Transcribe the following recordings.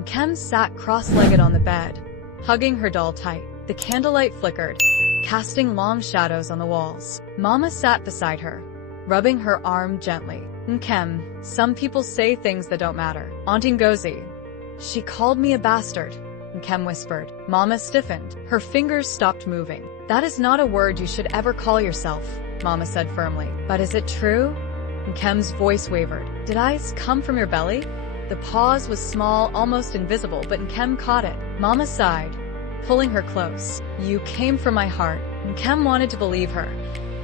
Nkem sat cross-legged on the bed, hugging her doll tight. The candlelight flickered, casting long shadows on the walls. Mama sat beside her, rubbing her arm gently. Nkem, some people say things that don't matter. Auntie Ngozi. She called me a bastard, Nkem whispered. Mama stiffened. Her fingers stopped moving. That is not a word you should ever call yourself, Mama said firmly. But is it true? Nkem's voice wavered. Did eyes come from your belly? The pause was small, almost invisible, but Nkem caught it. Mama sighed, pulling her close. You came from my heart. Nkem wanted to believe her,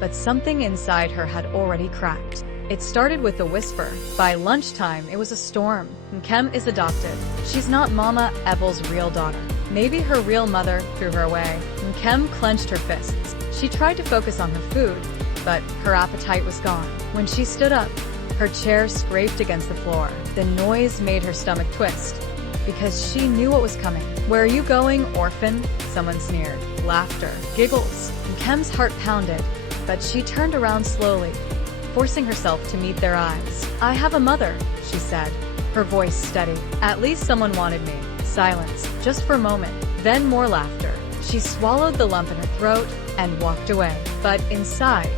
but something inside her had already cracked. It started with a whisper. By lunchtime, it was a storm. Nkem is adopted. She's not Mama Ebel's real daughter. Maybe her real mother threw her away. Nkem clenched her fists. She tried to focus on her food, but her appetite was gone. When she stood up, her chair scraped against the floor. The noise made her stomach twist, because she knew what was coming. Where are you going, orphan? Someone sneered. Laughter. Giggles. Nkem's heart pounded, but she turned around slowly, forcing herself to meet their eyes. I have a mother, she said, her voice steady. At least someone wanted me. Silence, just for a moment, then more laughter. She swallowed the lump in her throat and walked away. But inside,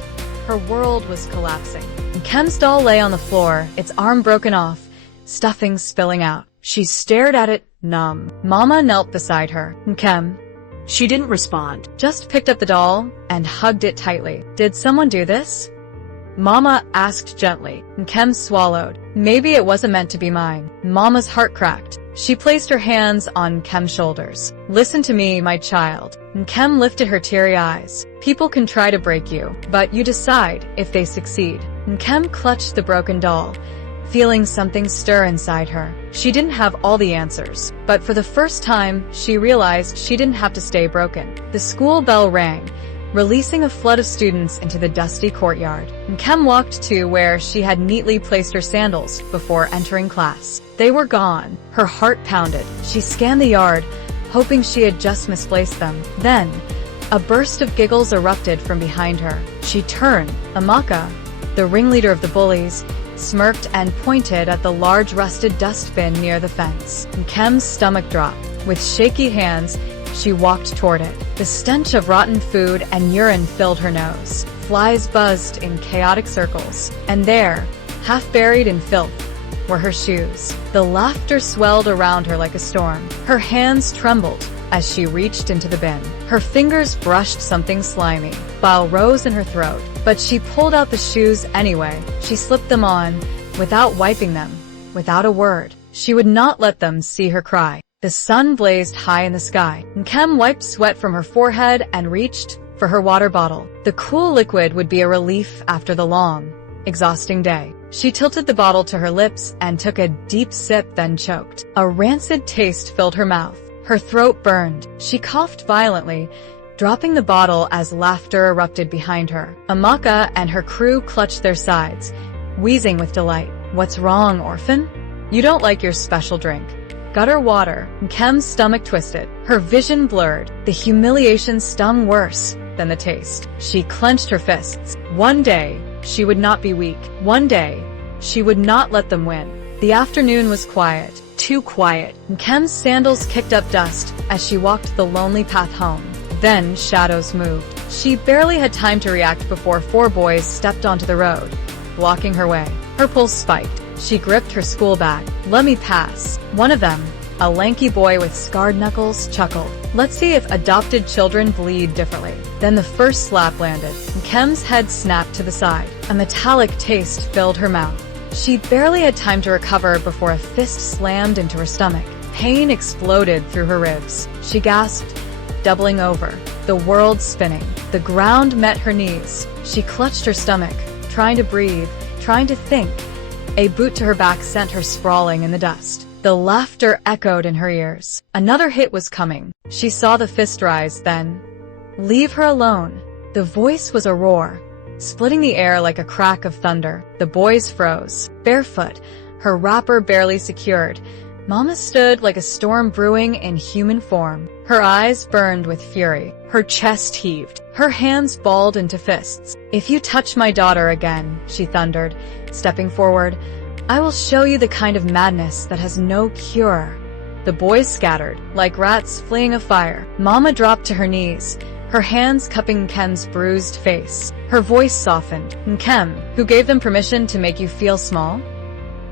her world was collapsing. Nkem's doll lay on the floor, its arm broken off, stuffing spilling out. She stared at it, numb. Mama knelt beside her. Nkem. She didn't respond. Just picked up the doll and hugged it tightly. Did someone do this? Mama asked gently. Nkem swallowed. Maybe it wasn't meant to be mine. Mama's heart cracked. She placed her hands on Nkem's shoulders. Listen to me, my child. Nkem lifted her teary eyes. People can try to break you, but you decide if they succeed. Nkem clutched the broken doll, feeling something stir inside her. She didn't have all the answers, but for the first time, she realized she didn't have to stay broken. The school bell rang, releasing a flood of students into the dusty courtyard. Nkem walked to where she had neatly placed her sandals before entering class. They were gone. Her heart pounded. She scanned the yard, hoping she had just misplaced them. Then, a burst of giggles erupted from behind her. She turned. Amaka, the ringleader of the bullies, smirked and pointed at the large rusted dustbin near the fence. Nkem's stomach dropped. With shaky hands, she walked toward it. The stench of rotten food and urine filled her nose. Flies buzzed in chaotic circles. And there, half buried in filth, were her shoes. The laughter swelled around her like a storm. Her hands trembled as she reached into the bin. Her fingers brushed something slimy. Bile rose in her throat, but she pulled out the shoes anyway. She slipped them on, without wiping them, without a word. She would not let them see her cry. The sun blazed high in the sky. Nkem wiped sweat from her forehead and reached for her water bottle. The cool liquid would be a relief after the long, exhausting day. She tilted the bottle to her lips and took a deep sip, then choked. A rancid taste filled her mouth. Her throat burned. She coughed violently, dropping the bottle as laughter erupted behind her. Amaka and her crew clutched their sides, wheezing with delight. What's wrong, orphan? You don't like your special drink. Gutter water. Nkem's stomach twisted. Her vision blurred. The humiliation stung worse than the taste. She clenched her fists. One day, she would not be weak. One day, she would not let them win. The afternoon was quiet. Too quiet. Nkem's sandals kicked up dust as she walked the lonely path home. Then shadows moved. She barely had time to react before 4 boys stepped onto the road, blocking her way. Her pulse spiked. She gripped her school bag. Let me pass. One of them, a lanky boy with scarred knuckles, chuckled. Let's see if adopted children bleed differently. Then the first slap landed. Nkem's head snapped to the side. A metallic taste filled her mouth. She barely had time to recover before a fist slammed into her stomach. Pain exploded through her ribs. She gasped, doubling over, the world spinning. The ground met her knees. She clutched her stomach, trying to breathe, trying to think. A boot to her back sent her sprawling in the dust. The laughter echoed in her ears. Another hit was coming. She saw the fist rise, then, leave her alone. The voice was a roar, splitting the air like a crack of thunder. The boys froze. Barefoot, her wrapper barely secured, Mama stood like a storm brewing in human form. Her eyes burned with fury. Her chest heaved. Her hands balled into fists. If you touch my daughter again, she thundered, stepping forward, I will show you the kind of madness that has no cure. The boys scattered, like rats fleeing a fire. Mama dropped to her knees, her hands cupping Nkem's bruised face. Her voice softened. Nkem, who gave them permission to make you feel small?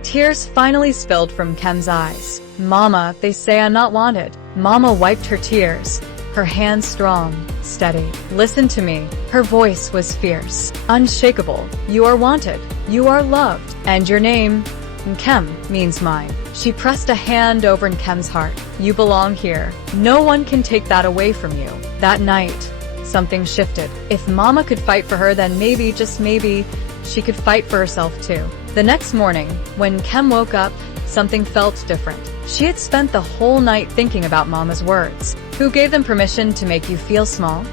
Tears finally spilled from Nkem's eyes. Mama, they say I'm not wanted. Mama wiped her tears, her hands strong, steady. Listen to me. Her voice was fierce, unshakable. You are wanted. You are loved. And your name, Nkem, means mine. She pressed a hand over Nkem's heart. You belong here. No one can take that away from you. That night, something shifted. If Mama could fight for her, then maybe, just maybe, she could fight for herself too. The next morning, when Nkem woke up, something felt different. She had spent the whole night thinking about Mama's words. Who gave them permission to make you feel small?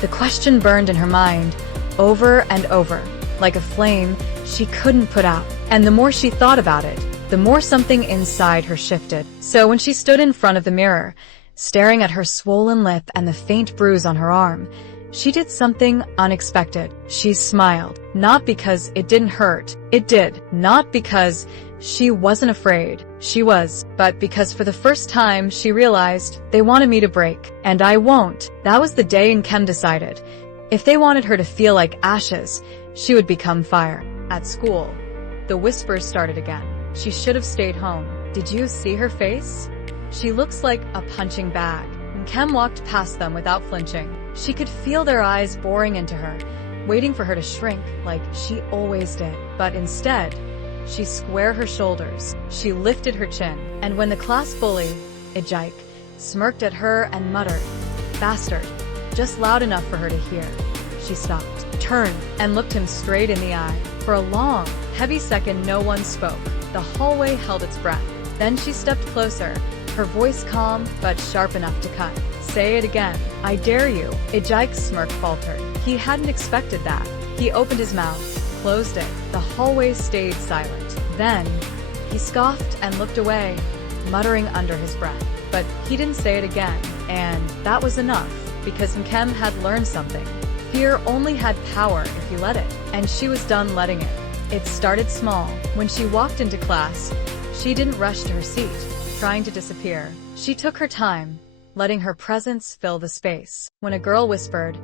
The question burned in her mind, over and over, like a flame she couldn't put out. And the more she thought about it, the more something inside her shifted. So when she stood in front of the mirror, staring at her swollen lip and the faint bruise on her arm, she did something unexpected. She smiled. Not because it didn't hurt. It did. Not because she wasn't afraid. She was. But because for the first time she realized, they wanted me to break. And I won't. That was the day Nkem decided. If they wanted her to feel like ashes, she would become fire. At school, the whispers started again. She should have stayed home. Did you see her face? She looks like a punching bag. Nkem walked past them without flinching. She could feel their eyes boring into her, waiting for her to shrink like she always did. But instead, she squared her shoulders. She lifted her chin. And when the class bully, Ejike, smirked at her and muttered, "Bastard," just loud enough for her to hear, she stopped, turned, and looked him straight in the eye. For a long, heavy second, no one spoke. The hallway held its breath. Then she stepped closer, her voice calm but sharp enough to cut. "Say it again. I dare you." Ejike's smirk faltered. He hadn't expected that. He opened his mouth, closed it. The hallway stayed silent. Then, he scoffed and looked away, muttering under his breath. But he didn't say it again, and that was enough, because Nkem had learned something. Fear only had power if you let it, and she was done letting it. It started small. When she walked into class, she didn't rush to her seat, trying to disappear. She took her time, letting her presence fill the space. When a girl whispered,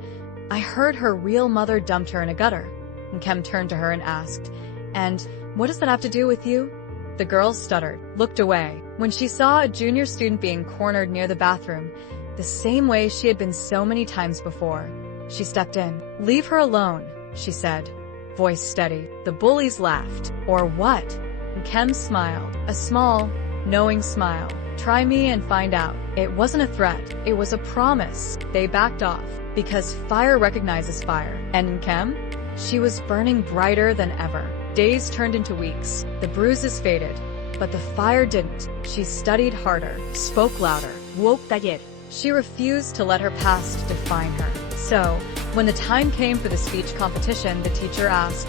"I heard her real mother dumped her in a gutter," Nkem turned to her and asked, "And what does that have to do with you?" The girl stuttered, looked away. When she saw a junior student being cornered near the bathroom, the same way she had been so many times before, she stepped in. "Leave her alone," she said, voice steady. The bullies laughed. "Or what?" Nkem smiled, a small, knowing smile. "Try me and find out." It wasn't a threat, it was a promise. They backed off, because fire recognizes fire. And Nkem? She was burning brighter than ever. Days turned into weeks. The bruises faded, but the fire didn't. She studied harder, spoke louder, woke that. She refused to let her past define her. So, when the time came for the speech competition, the teacher asked,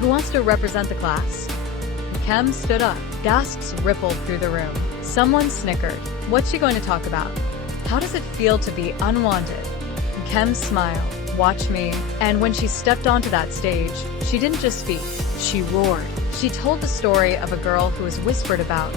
"Who wants to represent the class?" Nkem stood up. Gasps rippled through the room. Someone snickered. "What's she going to talk about? How does it feel to be unwanted?" Nkem smiled. "Watch me." And when she stepped onto that stage, she didn't just speak. She roared. She told the story of a girl who was whispered about,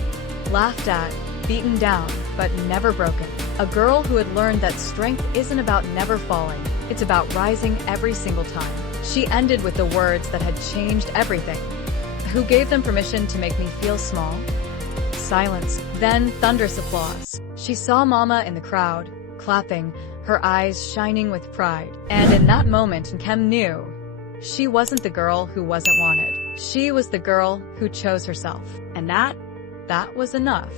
laughed at, beaten down, but never broken. A girl who had learned that strength isn't about never falling, it's about rising every single time. She ended with the words that had changed everything. Who gave them permission to make me feel small? Silence, then thunderous applause. She saw Mama in the crowd, clapping, her eyes shining with pride. And in that moment, Nkem knew she wasn't the girl who wasn't wanted. She was the girl who chose herself. And that was enough.